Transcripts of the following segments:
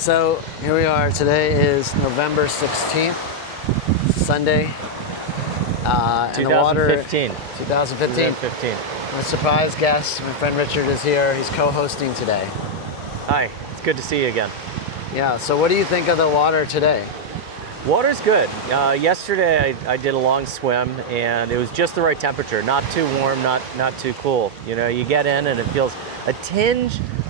So here we are. Today is November 16th, Sunday. And the water. 2015. 2015. My surprise guest, my friend Richard, is here. He's co-hosting today. Hi, it's good to see you again. Yeah. So what do you think of the water today? Water's good. Yesterday I did a long swim and it was just the right temperature. Not too warm, not too cool. You know, you get in and it feels a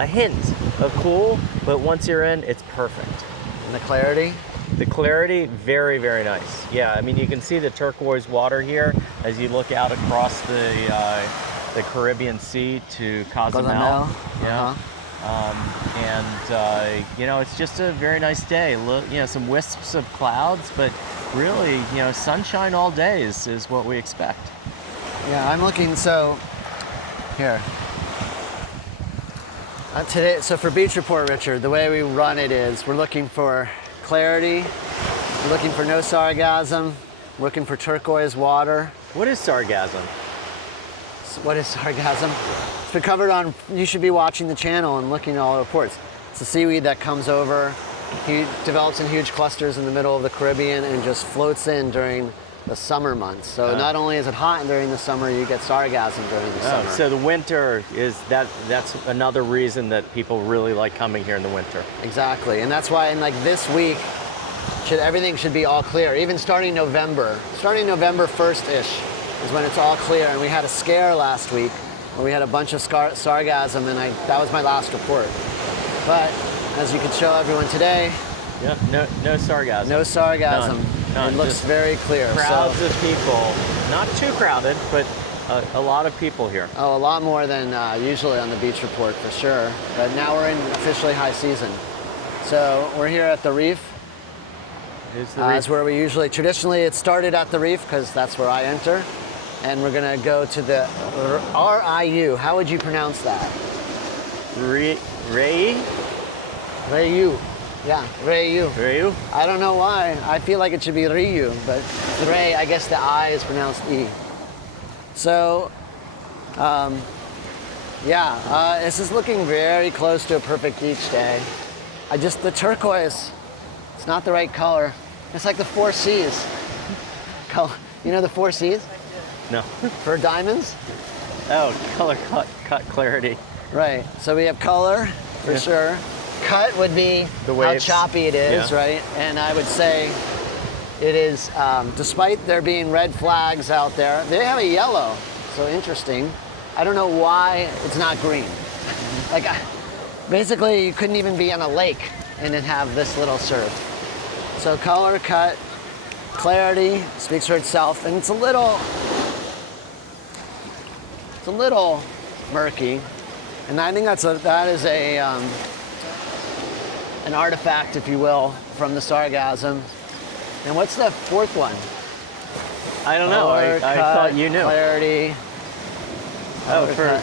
hint of cool, but once you're in, it's perfect. And the clarity? The clarity, very, very nice. Yeah, I mean, you can see the turquoise water here as you look out across the Caribbean Sea to Cozumel. Yeah. You know, it's just a very nice day. Look, you know, some wisps of clouds, but really, you know, sunshine all day is what we expect. Yeah, I'm looking, so here. Today, so for Beach Report, Richard, the way we run it is we're looking for clarity, we're looking for no sargassum, we're looking for turquoise water. What is sargassum? What is sargassum? It's been covered on, you should be watching the channel and looking at all the reports. It's a seaweed that comes over, develops in huge clusters in the middle of the Caribbean and just floats in during the summer months. So not only is it hot during the summer, you get sargassum during the summer. So the winter that's another reason that people really like coming here in the winter. Exactly, and that's why in like this week, everything should be all clear. Even starting November 1st-ish is when it's all clear. And we had a scare last week where we had a bunch of sargassum, and that was my last report. But as you could show everyone today, yeah, no sargassum. No sargassum. None. It looks very clear. Crowds of people, not too crowded, but a lot of people here. Oh, a lot more than usually on the Beach Report for sure. But now we're in officially high season. So we're here at the Reef. It's where we usually, traditionally it started at the Reef because that's where I enter. And we're gonna go to the RIU. How would you pronounce that? Riu? Riu. Yeah, Riu. Riu? I don't know why. I feel like it should be Riu, but Ray, I guess the I is pronounced E. So, this is looking very close to a perfect beach day. The turquoise, it's not the right color. It's like the 4 C's. You know the 4 C's? No. For diamonds? Oh, color, cut, clarity. Right, so we have color, for sure. Cut would be how choppy it is, right? And I would say it is, despite there being red flags out there, they have a yellow, so interesting. I don't know why it's not green. Like, basically you couldn't even be on a lake and then have this little surf. So color, cut, clarity speaks for itself, and it's a little murky. And I think that is an artifact, if you will, from the sargassum. And what's the fourth one? I don't know. I thought you knew. Clarity.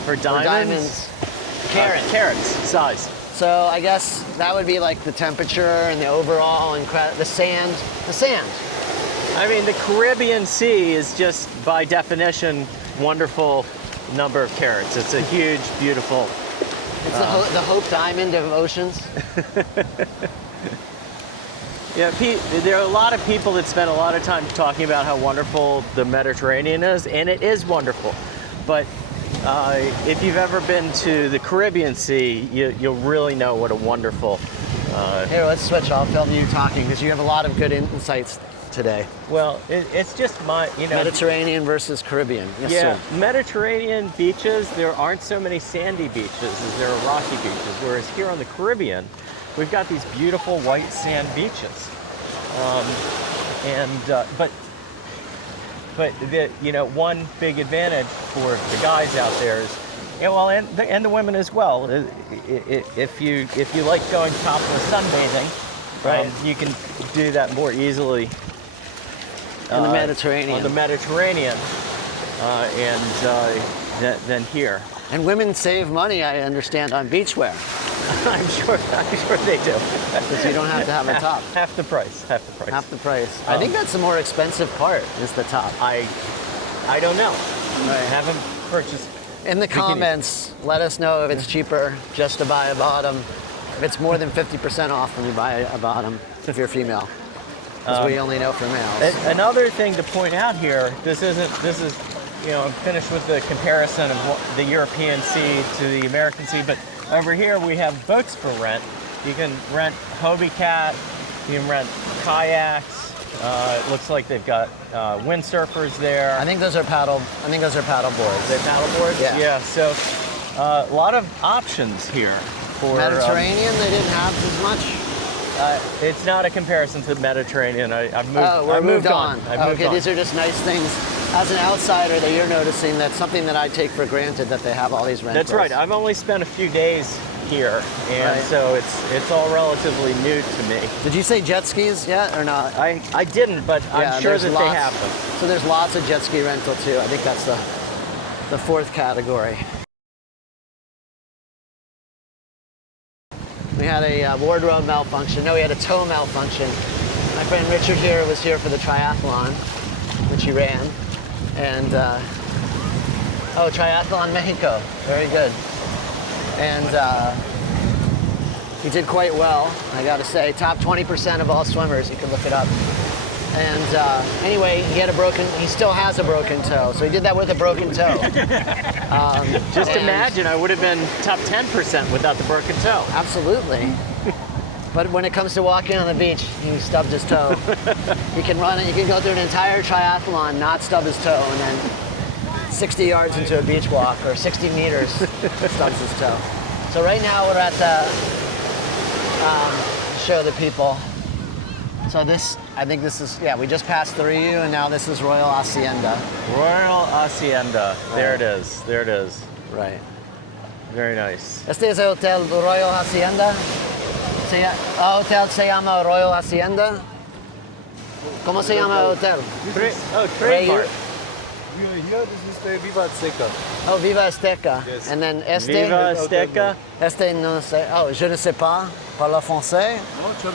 For diamonds? Carats, size. So I guess that would be like the temperature and the overall and the sand. I mean, the Caribbean Sea is just, by definition, wonderful number of carats. It's a huge, beautiful. It's the Hope Diamond of oceans. Yeah, there are a lot of people that spend a lot of time talking about how wonderful the Mediterranean is, and it is wonderful. But if you've ever been to the Caribbean Sea, you'll really know what a wonderful... Here, let's switch. I'll film you talking because you have a lot of good insights today. Well, it's just Mediterranean versus Caribbean. Yes, yeah, sir. Mediterranean beaches, there aren't so many sandy beaches as there are rocky beaches, whereas here on the Caribbean, we've got these beautiful white sand beaches. But one big advantage for the guys out there is, and the women as well, if you like going topless sunbathing, right, you can do that more easily in the Mediterranean. On the Mediterranean, than here. And women save money, I understand, on beachwear. I'm sure they do. Because you don't have to have a top. Half the price. Half the price. I think that's the more expensive part, is the top. I don't know. I haven't purchased. In the comments, let us know if it's cheaper just to buy a bottom if it's more than 50% off when you buy a bottom, if you're female. Because we only know for males. Another thing to point out here, this is, I'm finished with the comparison of the European Sea to the American Sea, but over here we have boats for rent. You can rent Hobie Cat, you can rent kayaks. It looks like they've got windsurfers there. I think those are paddle boards. They paddle boards? Yeah. Yeah, so a lot of options here. For Mediterranean, they didn't have as much? It's not a comparison to the Mediterranean. I've moved on. Okay, these are just nice things. As an outsider that you're noticing, that's something that I take for granted that they have all these rentals. That's right. I've only spent a few days here, and so it's all relatively new to me. Did you say jet skis yet or not? I didn't, but I'm sure that they have them. So there's lots of jet ski rental too. I think that's the fourth category. We had a wardrobe malfunction. No, we had a toe malfunction. My friend Richard here was here for the triathlon, which he ran. And, Triathlon Mexico. Very good. And he did quite well, I gotta say. Top 20% of all swimmers, you can look it up. And anyway, he still has a broken toe. So he did that with a broken toe. Just imagine, I would have been top 10% without the broken toe. Absolutely. But when it comes to walking on the beach, he stubbed his toe. He can run it, you can go through an entire triathlon, not stub his toe, and then 60 yards into a beach walk, or 60 meters, stubs his toe. So right now we're at the, show the people. So I think this is, we just passed the Riu, and now this is Royal Hacienda. Royal Hacienda. There it is. There it is. Right. Very nice. Este es el Hotel Royal Hacienda. El hotel se llama Royal Hacienda. ¿Cómo se llama el hotel? Trademark. Here, this is the Viva Azteca. Oh, Viva Azteca. Yes. And then este? Viva Azteca. Este no sé. Oh, je ne sais pas. Parle français?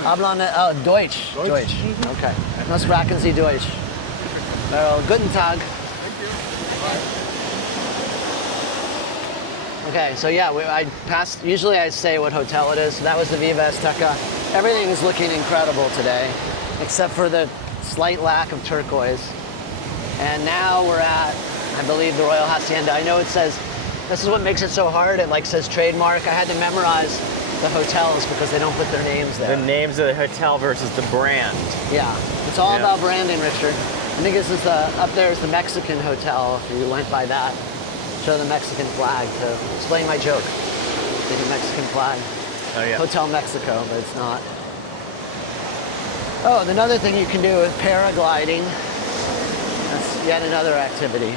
Hablan, Deutsch. Deutsch. Okay. No sprechen Sie Deutsch. Well, guten Tag. Thank you. Bye. Okay, so I passed, usually I say what hotel it is. So that was the Viva Azteca. Everything is looking incredible today, except for the slight lack of turquoise. And now we're at, I believe, the Royal Hacienda. I know it says, this is what makes it so hard. It says trademark. I had to memorize the hotels because they don't put their names there. The names of the hotel versus the brand. Yeah, it's all about branding, Richard. I think this is up there is the Mexican hotel, if you went by that. Show the Mexican flag to explain my joke. The Mexican flag. Oh yeah. Hotel Mexico, but it's not. Oh, another thing you can do is paragliding. That's yet another activity.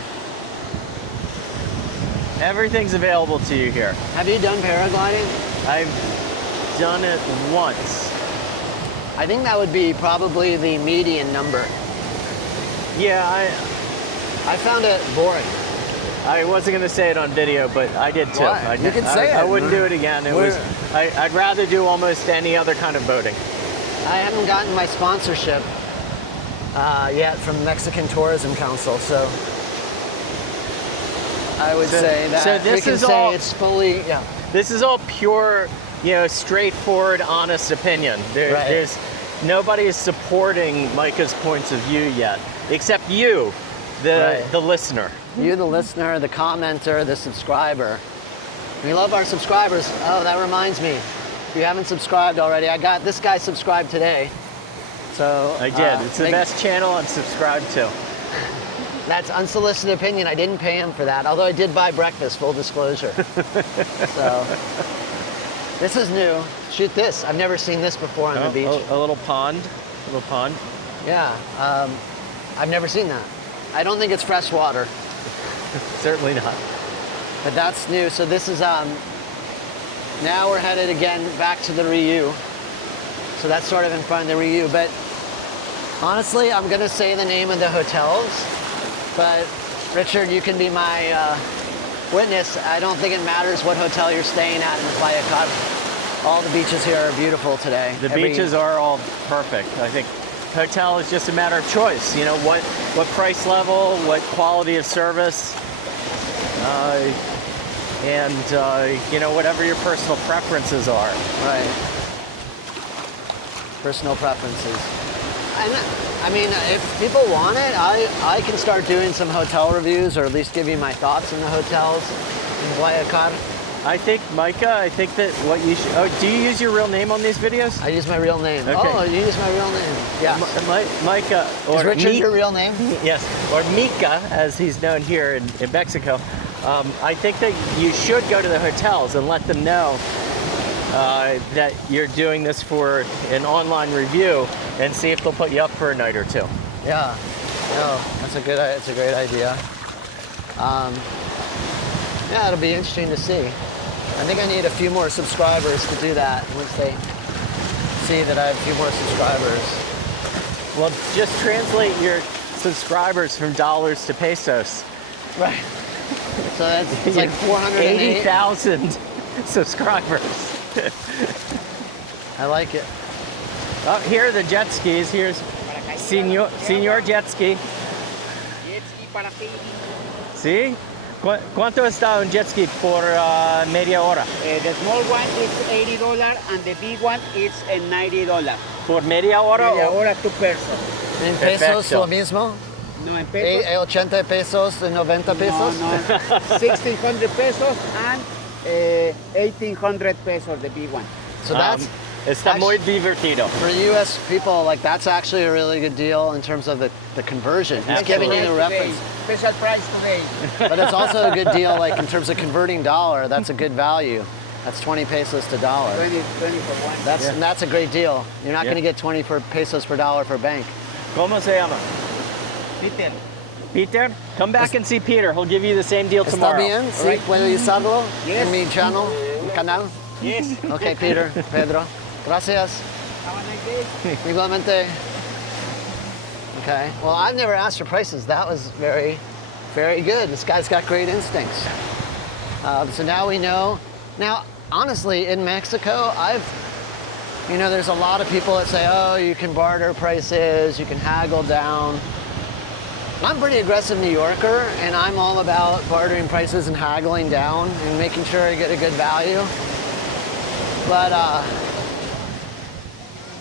Everything's available to you here. Have you done paragliding? I've done it once. I think that would be probably the median number. Yeah, I found it boring. I wasn't going to say it on video, but I did too. Why? You can say it. I wouldn't do it again. I'd rather do almost any other kind of boating. I haven't gotten my sponsorship yet from Mexican Tourism Council, so I would say that so this we can is say all, it's fully, This is all pure, straightforward, honest opinion. There's nobody is supporting Micah's points of view yet, except you, the listener. You, the listener, the commenter, the subscriber. We love our subscribers. Oh, that reminds me. If you haven't subscribed already, I got this guy subscribed today. So I did. It's the best channel I'm subscribed to. That's unsolicited opinion. I didn't pay him for that, although I did buy breakfast, full disclosure. So this is new. Shoot this. I've never seen this before on the beach. A little pond. Yeah. I've never seen that. I don't think it's fresh water. Certainly not. But that's new. So this is, now we're headed again back to the Riu. So that's sort of in front of the Riu. But honestly, I'm going to say the name of the hotels. But Richard, you can be my witness. I don't think it matters what hotel you're staying at in Playacar. All the beaches here are beautiful today. The beaches are all perfect. I think hotel is just a matter of choice. What price level, what quality of service. and you know, whatever your personal preferences are. Right. Personal preferences. And I mean, if people want it, I can start doing some hotel reviews, or at least give you my thoughts on the hotels in Playacar. I think, Micah, I think that what you should... Oh, do you use your real name on these videos? I use my real name. Okay. Oh, you use my real name. Yeah. Micah, or Is Richard your real name? Yes, or Mika, as he's known here in Mexico. I think that you should go to the hotels and let them know that you're doing this for an online review, and see if they'll put you up for a night or two. Yeah. No, that's a great idea. Yeah, it'll be interesting to see. I think I need a few more subscribers to do that once they see that I have a few more subscribers. Well, just translate your subscribers from dollars to pesos. Right. So it's like 480,000 subscribers. I like it. Oh, here are the jet skis. Here's Señor Jet Ski. See? ¿Cuánto está un jet ski por media hora? The small one is $80 and the big one is $90. ¿Por media hora? Media hora, 2 pesos. ¿En pesos Perfecto. lo mismo? No, en pesos. 80 pesos, 90 pesos? No, 1,600 pesos and 1,800 pesos, the big one. So that's Está muy divertido. for US people, like that's actually a really good deal in terms of the conversion. He's Absolutely. giving you the reference. Special price today. But it's also a good deal, like in terms of converting dollar, that's a good value. That's 20 pesos to dollar. 20 for one. That's a great deal. You're not Yeah. going to get 20 pesos per dollar for bank. ¿Cómo se llama? Peter. Peter? Come back and see Peter. He'll give you the same deal ¿Está tomorrow. bien? ¿Sí? ¿Puedo usarlo Yes. en mi channel, mi canal? Yes. Okay, Peter, Pedro. Gracias. Have a nice day. Igualmente. Okay. Well, I've never asked for prices. That was very, very good. This guy's got great instincts. So now we know. Now, honestly, in Mexico, there's a lot of people that say, oh, you can barter prices, you can haggle down. I'm a pretty aggressive New Yorker, and I'm all about bartering prices and haggling down and making sure I get a good value. But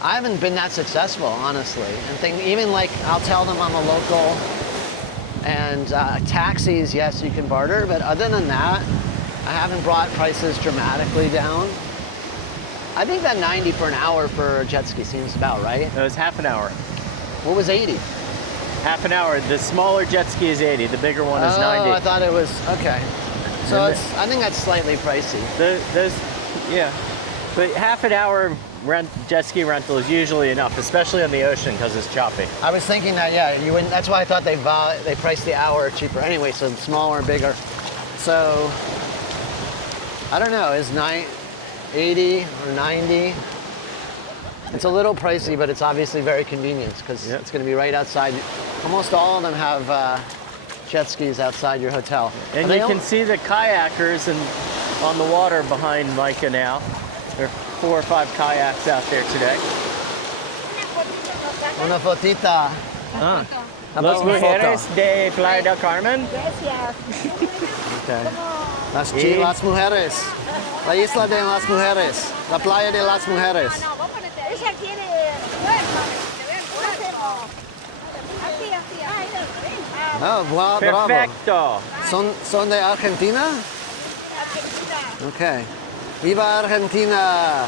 I haven't been that successful, honestly. And even like, I'll tell them I'm a local, and taxis, yes, you can barter, but other than that, I haven't brought prices dramatically down. I think that 90 per an hour for a jet ski seems about right. It was half an hour. What was 80? Half an hour. The smaller jet ski is 80. The bigger one is 90. Oh, I thought it was, okay. So I think that's slightly pricey. Yeah. But half an hour jet ski rental is usually enough, especially on the ocean because it's choppy. I was thinking that, yeah, you wouldn't, that's why I thought they priced the hour cheaper anyway, so smaller and bigger. So, I don't know, is 80 or 90? It's a little pricey, but it's obviously very convenient because it's going to be right outside. Almost all of them have jet skis outside your hotel. And you can see the kayakers on the water behind Micah now. There are 4 or 5 kayaks out there today. Una fotita. Las una mujeres foto. de Playa del Carmen. Okay. Las mujeres. La isla de las mujeres. La playa de las mujeres. Ella quiere Oh, wow, bravo. Perfecto. ¿Son de Argentina? Okay. Viva Argentina.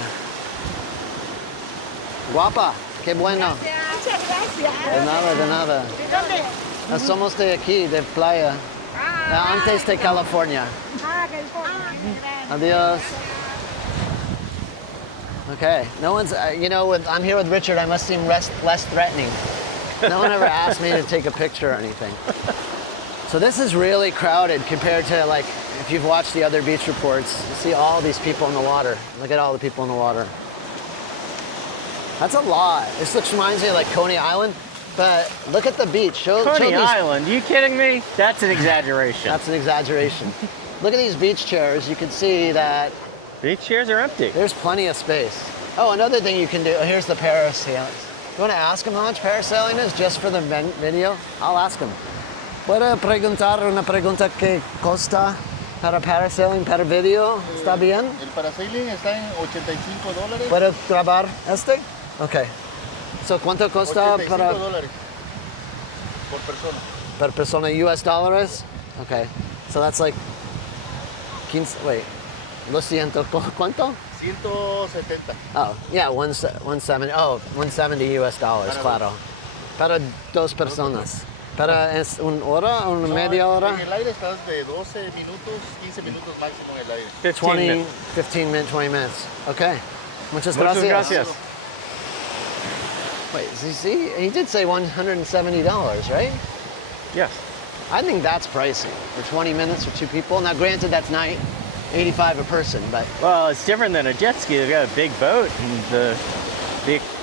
Guapa. Qué bueno. Muchas gracias. De nada, de nada. ¿De dónde? Somos de aquí, de playa. Antes de California. California. Adios. Okay. No one's, I'm here with Richard. I must seem less threatening. No one ever asked me to take a picture or anything. So this is really crowded compared to, like, if you've watched the other beach reports, you see all these people in the water. Look at all the people in the water. That's a lot. This reminds me of like Coney Island, but look at the beach. Coney Island? You kidding me? That's an exaggeration. That's an exaggeration. Look at these beach chairs. You can see that Beach chairs are empty. there's plenty of space. Oh, another thing you can do. Here's the parasailing. You want to ask him how much parasailing is just for the video? I'll ask him. ¿Puede preguntar una pregunta que costa Para parasailing, para video, ¿está bien? El parasailing está en $85. ¿Puedo grabar este? Okay. So, ¿cuánto cuesta para $85 por persona. per persona US dollars? Okay. So that's like 15, wait. Lo siento, ¿cuánto? 170. Oh, yeah, 170. Oh, 170 US dollars, Para claro. Para dos personas. Para es una hora, una media hora? En el aire estás de 12 minutos, 15 minutos máximo en el aire. 15 minutes, 20 minutes. Okay. Muchas gracias. Muchas gracias. Wait, see, he did say $170, right? Yes. I think that's pricey for 20 minutes for two people. Now, granted, that's not $85 a person, but Well, it's different than a jet ski. They've got a big boat, and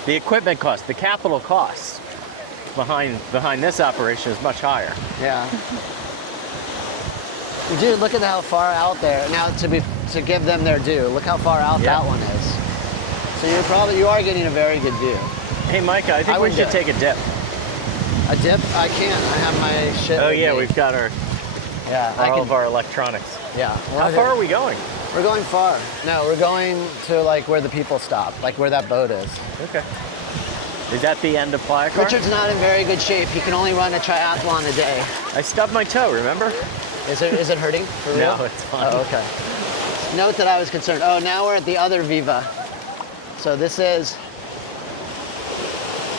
the equipment cost, the capital cost behind this operation is much higher. yeah. Dude, look at how far out there. Now, to give them their due, look how far out Yeah. that one is. So you are getting a very good view. Hey, Micah, I think we would should do it. take a dip. A dip? I can't. I have my shit. Oh with yeah, me. we've got our yeah. all of our electronics. Yeah. How far are we going? We're going far. No, we're going to like where the people stop, like where that boat is. Okay. Is that the end of Playacar? Richard's not in very good shape. He can only run a triathlon a day. I stubbed my toe, remember? Is it hurting? For real? No, it's fine. Oh, okay. Note that I was concerned. Oh, now we're at the other Viva. So this is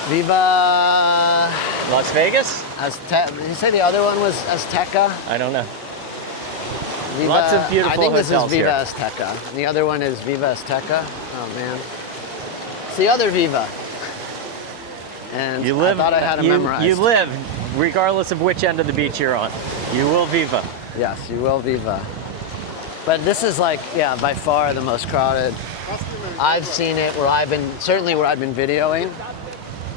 Viva Las Vegas? Did you say the other one was Azteca? I don't know. Viva, Lots of beautiful I think this is hotels Viva here. Azteca. And the other one is Viva Azteca. Oh man. It's the other Viva. And You live. I thought I had it memorized. You live, regardless of which end of the beach you're on. You will Viva. Yes, you will Viva. But this is like, yeah, by far the most crowded. I've seen it where I've been videoing.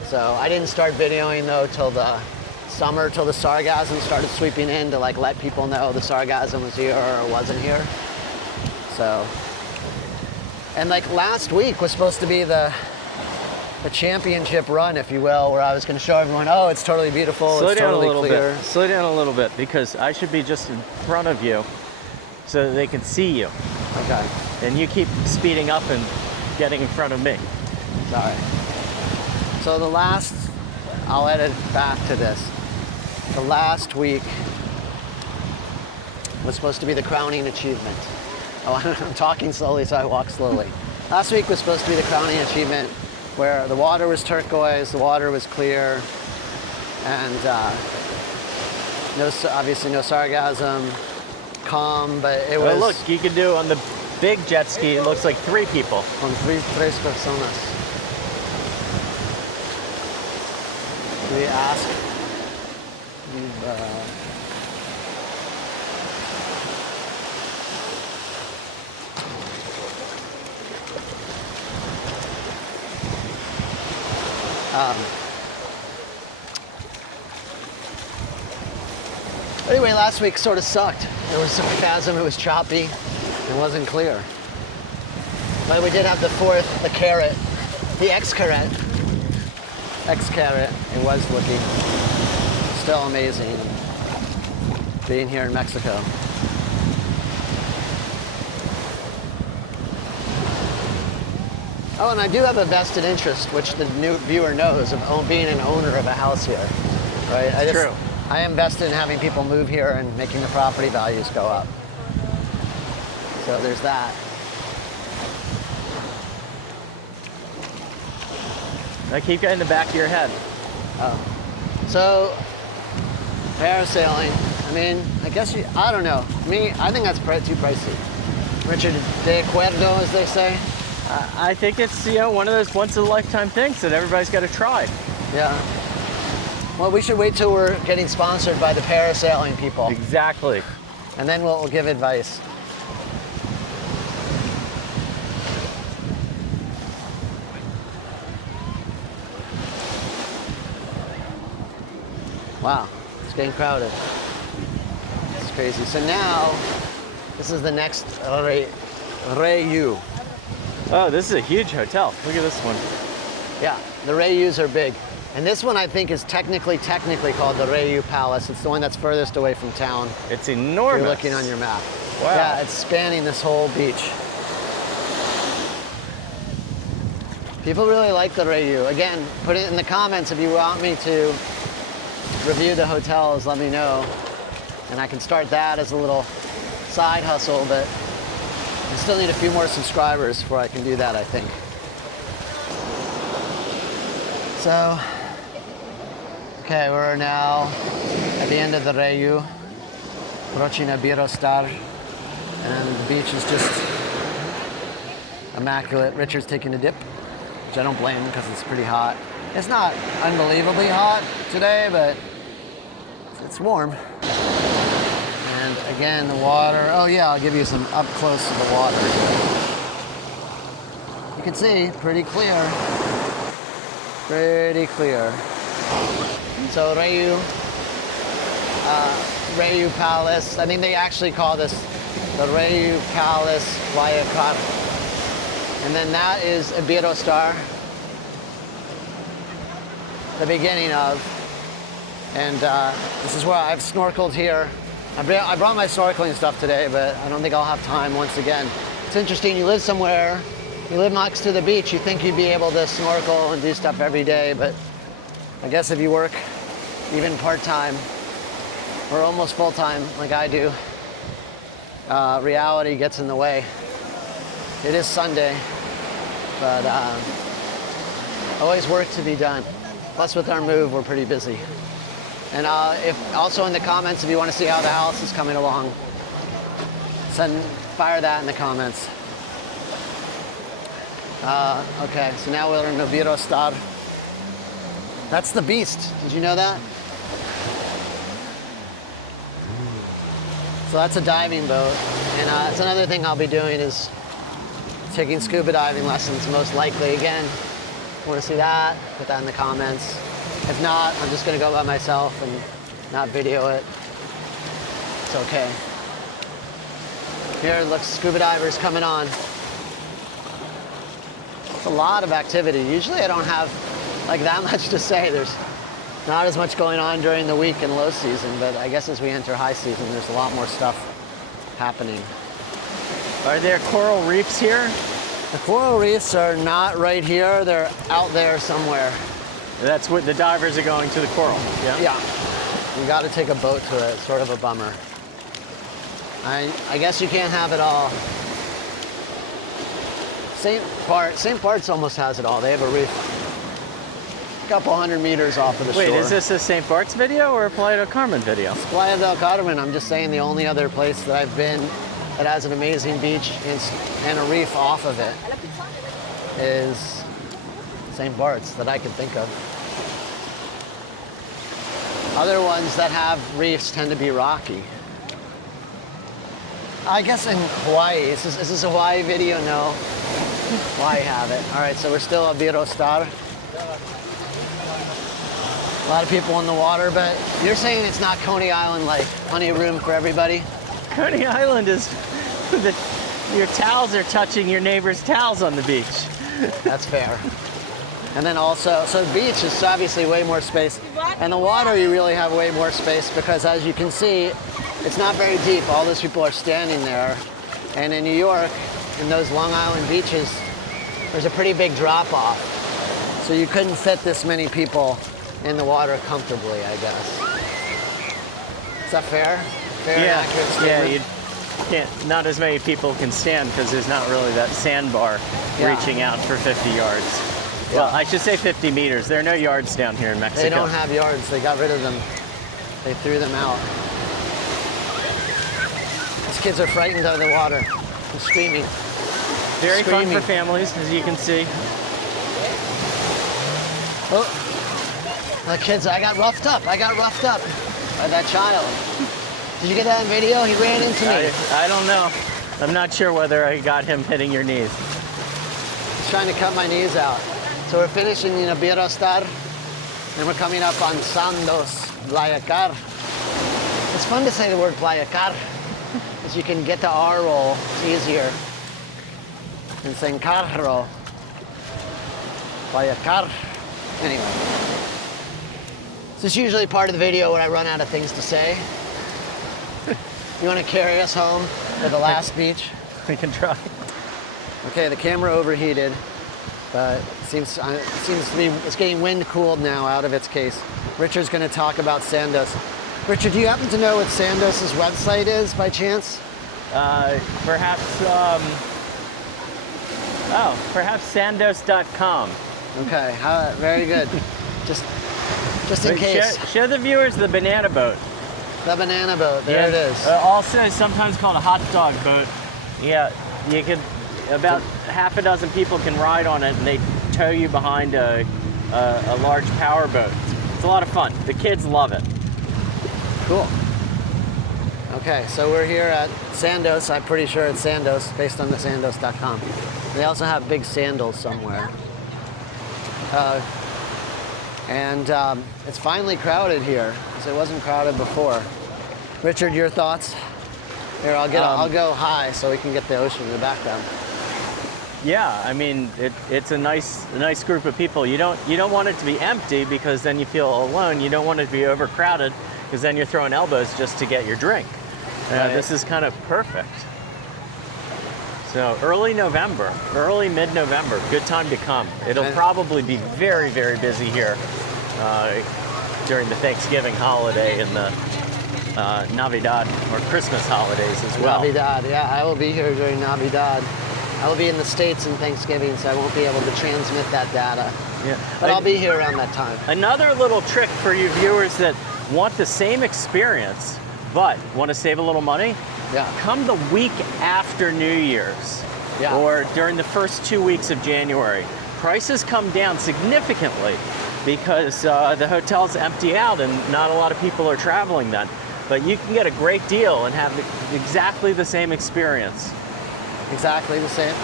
So I didn't start videoing though till the summer, till the Sargassum started sweeping in to like let people know the Sargassum was here or wasn't here. So, and like last week was supposed to be the championship run, if you will, where I was going to show everyone, oh, it's totally beautiful, Slow it's down totally a little clear. bit. Slow down a little bit because I should be just in front of you so that they can see you. Okay, And you keep speeding up and getting in front of me. sorry. So the last, I'll edit back to this. The last week was supposed to be the crowning achievement. Oh, I'm talking slowly, so I walk slowly. Last week was supposed to be the crowning achievement where the water was turquoise, the water was clear, and obviously no sargassum, calm, but it was... Oh, look, you can do on the big jet ski, it looks like 3 people. Con tres personas. We ask. Anyway, last week sort of sucked. There was sargassum, it was choppy, it wasn't clear. But we did have the carrot, the X-carrot. X-carrot, it was looking still amazing being here in Mexico. Oh, and I do have a vested interest, which the new viewer knows, of being an owner of a house here. Right? True. I am vested in having people move here and making the property values go up. So there's that. Now keep getting in the back of your head. So, parasailing, I mean, I guess I don't know. Me, I think that's too pricey. Richard, de acuerdo, as they say? I think it's, one of those once-in-a-lifetime things that everybody's got to try. Yeah. Well, we should wait till we're getting sponsored by the parasailing people, Exactly. and then we'll give advice. Wow, it's getting crowded. It's crazy. So now, this is the next Riu. Oh, this is a huge hotel. Look at this one. Yeah, the Rius are big. And this one I think is technically called the Riu Palace. It's the one that's furthest away from town. It's If enormous. you're looking on your map. Wow. Yeah, it's spanning this whole beach. People really like the Riu. Again, put it in the comments if you want me to review the hotels, let me know. And I can start that as a little side hustle, but I still need a few more subscribers before I can do that, I think. So, okay, we're now at the end of the Riu, approaching Iberostar, and the beach is just immaculate. Richard's taking a dip, which I don't blame him because it's pretty hot. It's not unbelievably hot today, but it's warm. And again, the water, oh yeah, I'll give you some up close to the water. You can see, pretty clear. Pretty clear. So Riu Palace, I think they actually call this the Riu Palace Playacar. And then that is Iberostar, the beginning of. And this is where I've snorkeled here. I brought my snorkeling stuff today, but I don't think I'll have time once again. It's interesting, you live somewhere, you live next to the beach, you think you'd be able to snorkel and do stuff every day, but I guess if you work even part-time or almost full-time like I do, reality gets in the way. It is Sunday, but always work to be done. Plus with our move, we're pretty busy. And if also in the comments, if you want to see how the house is coming along, fire that in the comments. Okay, so now we're in Iberostar. That's the beast. Did you know that? So that's a diving boat. And that's another thing I'll be doing is taking scuba diving lessons, most likely. Again, want to see that? Put that in the comments. If not, I'm just going to go by myself and not video it. It's okay. Here, look, scuba divers coming on. It's a lot of activity. Usually I don't have like that much to say. There's not as much going on during the week in low season, but I guess as we enter high season, there's a lot more stuff happening. Are there coral reefs here? The coral reefs are not right here. They're out there somewhere. That's what the divers are going to, the coral. Yeah. Yeah. You got to take a boat to it. It's sort of a bummer. I guess you can't have it all. St. Bart's almost has it all. They have a reef a couple 100 meters off of the shore. Wait, is this a St. Bart's video or a Playa del Carmen video? It's Playa del Carmen. I'm just saying the only other place that I've been that has an amazing beach and a reef off of it is St. Bart's that I can think of. Other ones that have reefs tend to be rocky. I guess in Hawaii. Is this a Hawaii video? No. Hawaii have it. All right, so we're still at Iberostar. A lot of people in the water, but you're saying it's not Coney Island like plenty of room for everybody? Coney Island is, your towels are touching your neighbor's towels on the beach. That's fair. And then also, so the beach is obviously way more space. And the water, you really have way more space because as you can see, it's not very deep. All those people are standing there. And in New York, in those Long Island beaches, there's a pretty big drop off. So you couldn't fit this many people in the water comfortably, I guess. Is that fair? Fair and accurate statement? You can't, not as many people can stand because there's not really that sandbar reaching out for 50 yards. Yeah. Well, I should say 50 meters. There are no yards down here in Mexico. They don't have yards. They got rid of them. They threw them out. These kids are frightened out of the water. They're screaming. Very fun for families, as you can see. Oh, the kids, I got roughed up by that child. Did you get that in video? He ran into me. I don't know. I'm not sure whether I got him hitting your knees. He's trying to cut my knees out. So we're finishing in Iberostar, and we're coming up on Sandos, Playacar. It's fun to say the word Playacar, because you can get the R roll. It's easier than saying carro. Playacar. Anyway. This is usually part of the video when I run out of things to say. You want to carry us home? For the last beach. We can try. Okay, the camera overheated, but seems to be it's getting wind cooled now out of its case. Richard's going to talk about Sandos. Richard, do you happen to know what Sandos' website is by chance? Perhaps sandos.com. Okay, very good. just in case. Show the viewers the banana boat. The banana boat, there it is. Also sometimes called a hot dog boat. Yeah, you could, about half a dozen people can ride on it and they tow you behind a large power boat. It's a lot of fun. The kids love it. Cool. Okay, so we're here at Sandos. I'm pretty sure it's Sandos, based on the sandos.com. They also have big sandals somewhere. It's finally crowded here, because it wasn't crowded before. Richard, your thoughts? Here, I'll go high so we can get the ocean in the background. Yeah, I mean, it's a nice group of people. You don't want it to be empty because then you feel alone. You don't want it to be overcrowded because then you're throwing elbows just to get your drink. Right. This is kind of perfect. So early mid-November, good time to come. It'll probably be very, very busy here during the Thanksgiving holiday and the Navidad or Christmas holidays as well. Navidad, yeah, I will be here during Navidad. I will be in the States in Thanksgiving, so I won't be able to transmit that data. Yeah. But I'll be here around that time. Another little trick for you viewers that want the same experience, but want to save a little money, come the week after New Year's or during the first 2 weeks of January. Prices come down significantly because the hotels empty out and not a lot of people are traveling then. But you can get a great deal and have exactly the same experience. Exactly the same.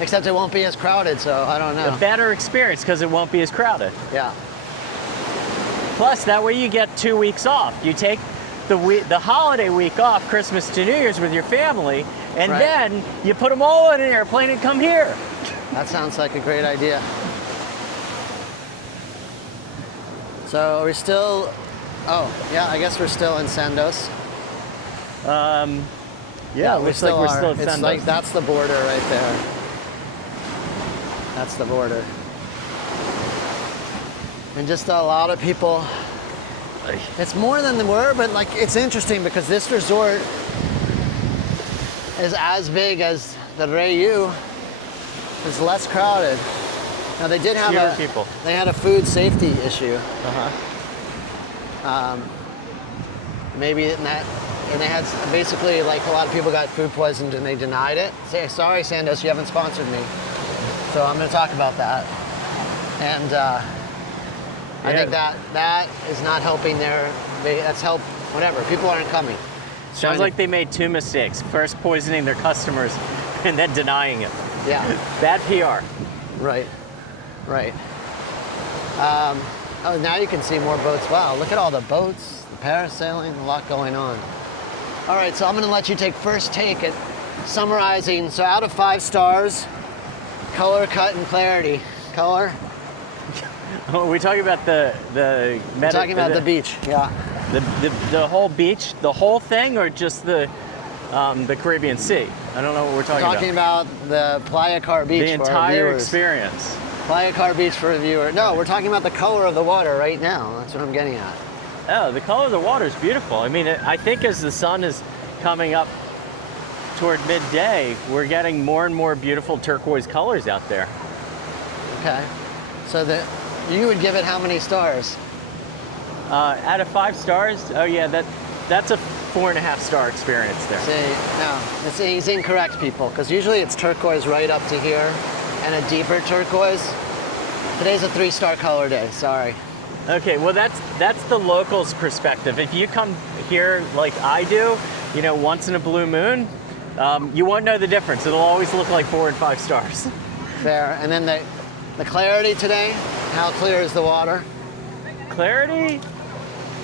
Except it won't be as crowded, so I don't know. A better experience because it won't be as crowded. Yeah. Plus, that way you get 2 weeks off. You take the holiday week off, Christmas to New Year's with your family, and then you put them all on an airplane and come here. That sounds like a great idea. So are we still, I guess we're still in Sandos. Yeah, it looks like we're still in Sandos. It's like, that's the border right there. That's the border. And just a lot of people. It's more than there were, but like it's interesting because this resort is as big as the Riu. It's less crowded. Now they did have they had a food safety issue. Maybe in that, and they had basically like a lot of people got food poisoned and they denied it. Say, sorry, Sandos, you haven't sponsored me. So I'm going to talk about that. And I think that is not helping that's help, whatever. People aren't coming. Sounds like they made two mistakes. First poisoning their customers and then denying it. Yeah. Bad PR. Right. Now you can see more boats. Wow, look at all the boats, the parasailing, a lot going on. All right, so I'm going to let you take first take at summarizing. So out of 5 stars, color, cut, and clarity. Color? Oh, we're talking about the We're talking about the beach, yeah. The whole beach, the whole thing, or just the Caribbean Sea? I don't know what we're talking about. Talking about the Playacar beach. The entire experience. Playacar beach for a viewer. No, we're talking about the color of the water right now. That's what I'm getting at. Oh, the color of the water is beautiful. I mean, I think as the sun is coming up toward midday, we're getting more and more beautiful turquoise colors out there. Okay. So you would give it how many stars? Out of 5 stars, oh yeah, that's a 4.5 star experience there. See, no, he's incorrect, people, because usually it's turquoise right up to here and a deeper turquoise. Today's a 3-star color day, sorry. Okay, well that's the locals' perspective. If you come here like I do, once in a blue moon, you won't know the difference. It'll always look like 4 and 5 stars. Fair, and then the clarity today, how clear is the water? Clarity?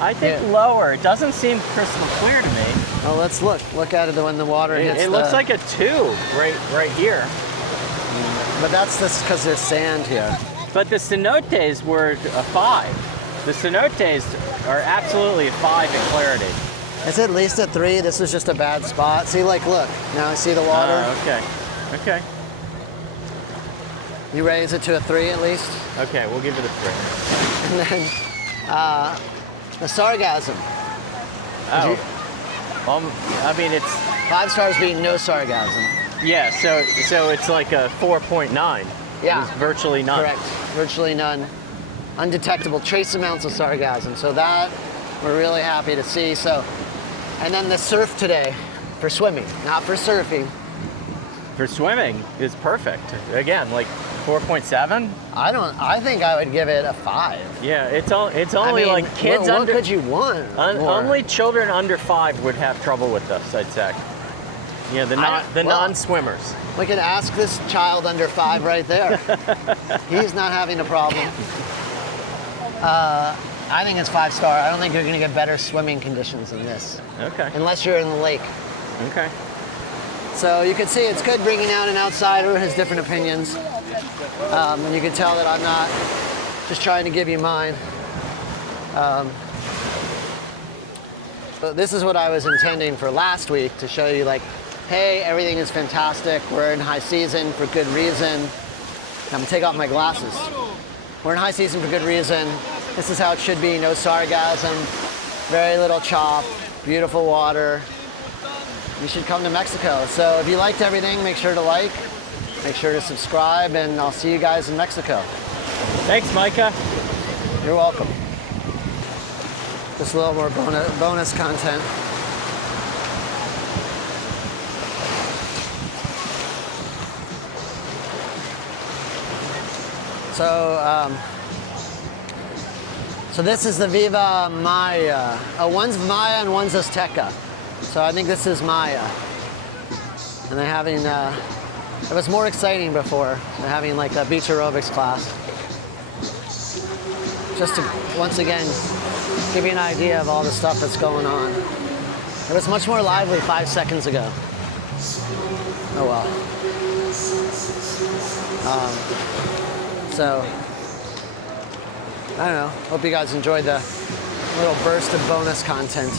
I think lower. It doesn't seem crystal clear to me. Oh, let's look at it when the water hits. It looks like a 2 right here. But that's because there's sand here. But the cenotes were a 5. The cenotes are absolutely a 5 in clarity. It's at least a 3. This is just a bad spot. See, like, look. Now I see the water. Okay. Okay. You raise it to a 3 at least. Okay, we'll give it a 3. And then the Sargassum. Oh. I mean, it's 5 stars being no Sargassum. yeah. So it's like a 4.9. Yeah. It's virtually none. Correct. Virtually none. Undetectable trace amounts of Sargassum. So that we're really happy to see. So, and then the surf today for swimming, not for surfing. For swimming is perfect. Again, like 4.7. I think I would give it a 5. Yeah, it's only I mean, like kids what under. could you want? more? Only children under 5 would have trouble with this, I'd say. Yeah, the non-swimmers. We can ask this child under 5 right there. He's not having a problem. I think it's 5 star. I don't think you're going to get better swimming conditions than this, Okay. unless you're in the lake. Okay. So you can see it's good bringing out an outsider who has different opinions. And you can tell that I'm not just trying to give you mine. But this is what I was intending for last week, to show you like, hey, everything is fantastic. We're in high season for good reason. I'm gonna take off my glasses. We're in high season for good reason. This is how it should be, no sargassum, very little chop, beautiful water. You should come to Mexico. So if you liked everything, make sure to like, make sure to subscribe, and I'll see you guys in Mexico. Thanks, Micah. You're welcome. Just a little more bonus content. So this is the Viva Maya. One's Maya and one's Azteca. So I think this is Maya. And they're having, it was more exciting before. They're having like a beach aerobics class. Just to, once again, give you an idea of all the stuff that's going on. It was much more lively 5 seconds ago. Oh well. So, I don't know. Hope you guys enjoyed the little burst of bonus content.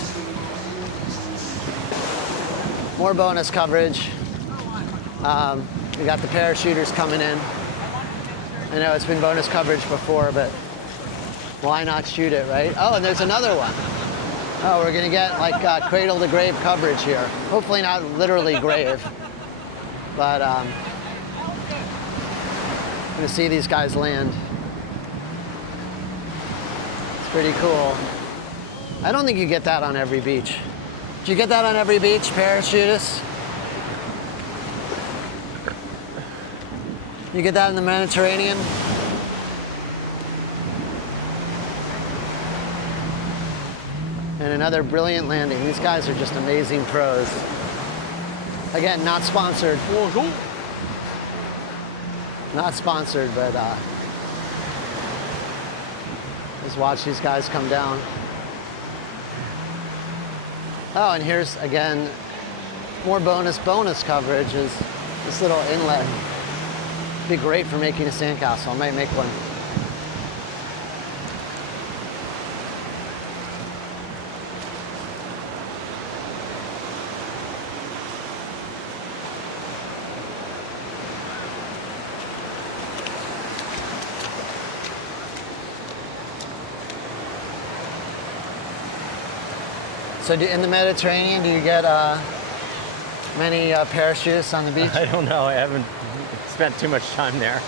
More bonus coverage. We got the parachuters coming in. I know it's been bonus coverage before, but why not shoot it, right? Oh, and there's another one. Oh, we're gonna get like cradle to grave coverage here. Hopefully not literally grave, but gonna see these guys land. It's pretty cool. I don't think you get that on every beach. Do you get that on every beach, parachutists? You get that in the Mediterranean? And another brilliant landing. These guys are just amazing pros. Again, not sponsored. Not sponsored, but just watch these guys come down. Oh, and here's, again, more bonus coverage is this little inlet. It'd be great for making a sandcastle. I might make one. So in the Mediterranean, do you get many parachutists on the beach? I don't know. I haven't spent too much time there.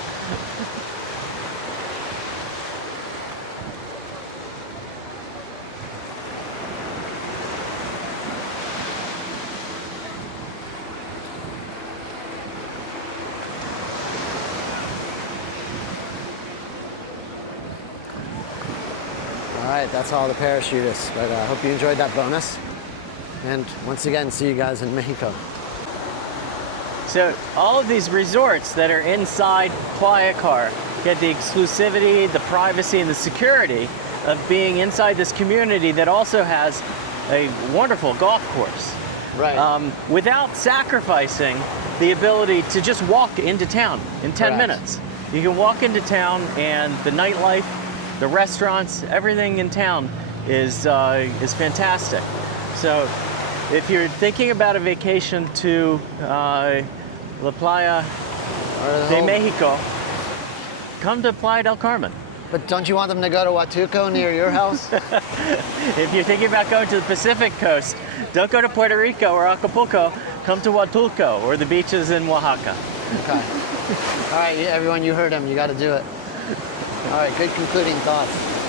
All right, that's all the parachutists, but I hope you enjoyed that bonus. And once again, see you guys in Mexico. So all of these resorts that are inside Playacar get the exclusivity, the privacy, and the security of being inside this community that also has a wonderful golf course. Right. Without sacrificing the ability to just walk into town in 10 Correct. minutes. You can walk into town and the nightlife, the restaurants, everything in town is fantastic. So if you're thinking about a vacation to La Playa de Mexico, come to Playa del Carmen. But don't you want them to go to Huatuco near your house? If you're thinking about going to the Pacific coast, don't go to Puerto Rico or Acapulco, come to Huatulco or the beaches in Oaxaca. Okay. All right, everyone, you heard him. You got to do it. All right, good concluding thoughts.